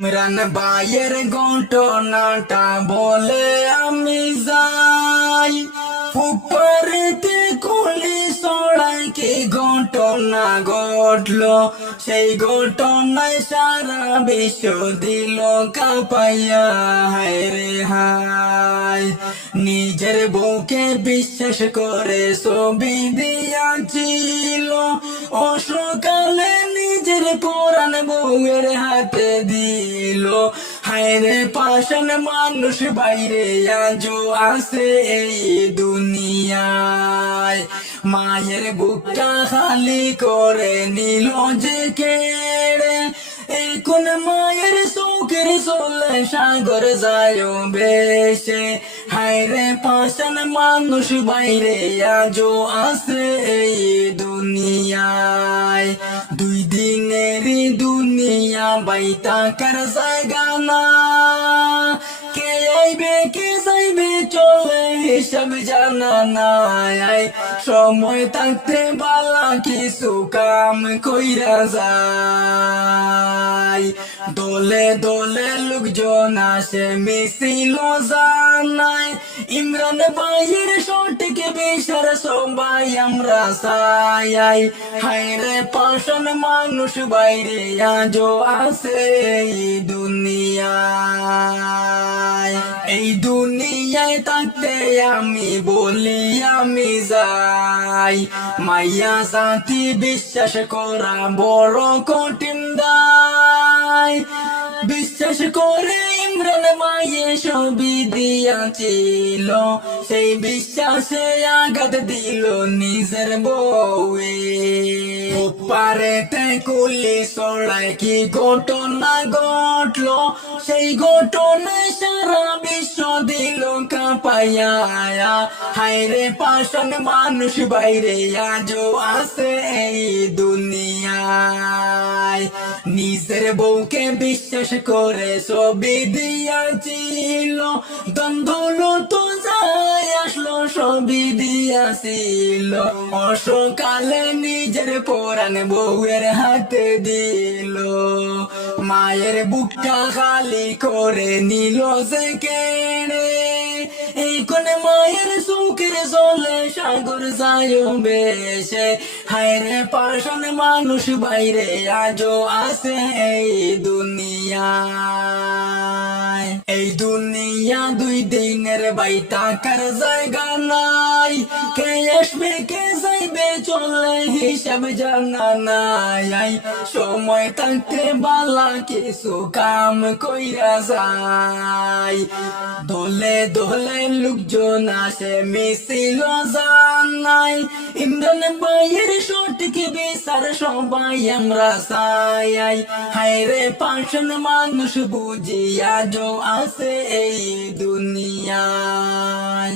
ইমরান ভাইয়ের ঘটনাটা বলে আমি যাই। ফুপারেতে কলি সড়াই কি ঘটনা ঘটলো সেই ঘটনায় সারা বিশ্ব দিল কাপাইয়া, হায় রে হায়। নিজের বউকে বিশ্বাস করে ছবি দিয়াছিল। ও নিজের কোরআন বউয়ের হাতে দিল। হায়রে পাশান মানুষ বাইরে আজও আছে এই দুনিয়ায়। মায়ের বুকটা খালি করে নিল যে কেড়ে। এই কোন মায়ের চৌকের চলে সাগর যায় বেশে। হায়রে পাশান মানুষ বাইরে আজও আছে এই দুনিয়ায়। দুই দিনের দুনিয়া বাইতা কার জায়গা না। কে আইবে, কে হিসাব জানা নাই সময় থাকতে বালা কিছু কাম কইরা যায় দলে দলে লোকজন আসে, মিছিল জানাই ইমরান ভাইয়ের সঠিক বিচার সবাই আমরা চাই। হাইরে পাশন মানুষ বাইরে আজও আছে এই দুনিয়ায়। এই দুনিয়ায় থাকতে আমি বলি আমি যাই। মাইয়া সাথী বিশ্বাস করা বড় কঠিন দায়। বিশ্বাস করে ইমরান মায়ে ছবি দিয়াছিল সেই বিশ্বাসে আঘাত দিল নিজের বউয়ে পারেতে কুলি সড়াই কি ঘটনা ঘটলো সেই ঘটনায় সারা বিশ্ব দিল কাপাইয়া হায়রে পাশন মানুষ বাইরে আজও আছে এই দুনিয়ায় নিজের বউকে বিশ্বাস করে ছবি দিয়াছিল। দ্বন্দ্ব তো যায়, আসলো ছবি দিয়াছিল। অসকালে নিজের পরাণ বউয়ের হাতে দিল। মায়ের বুকটা খালি করে নিল যে কেড়ে। কোন মায়ের সুখের জলে সাগর যায় বেশে। হায়রে পাশন মানুষ বাইরে আজও আছে এই দুনিয়ায়। এই দুনিয়া দুই দিনের বাইতা কার জায়গা নাই। কে আসবে, কে যাইবে চলে হিসাব জানা নাই। সময় থাকতে বালা কিছু কাম কইরা যায়। দলে দলে লোকজন আসে, মিছিল জানাই ইমরান ভাইয়ের সঠিক বিচার সবাই আমরা চাই। হায়রে পাঁচন মানুষ বুঝিয়া যো আছে এই দুনিয়ায়।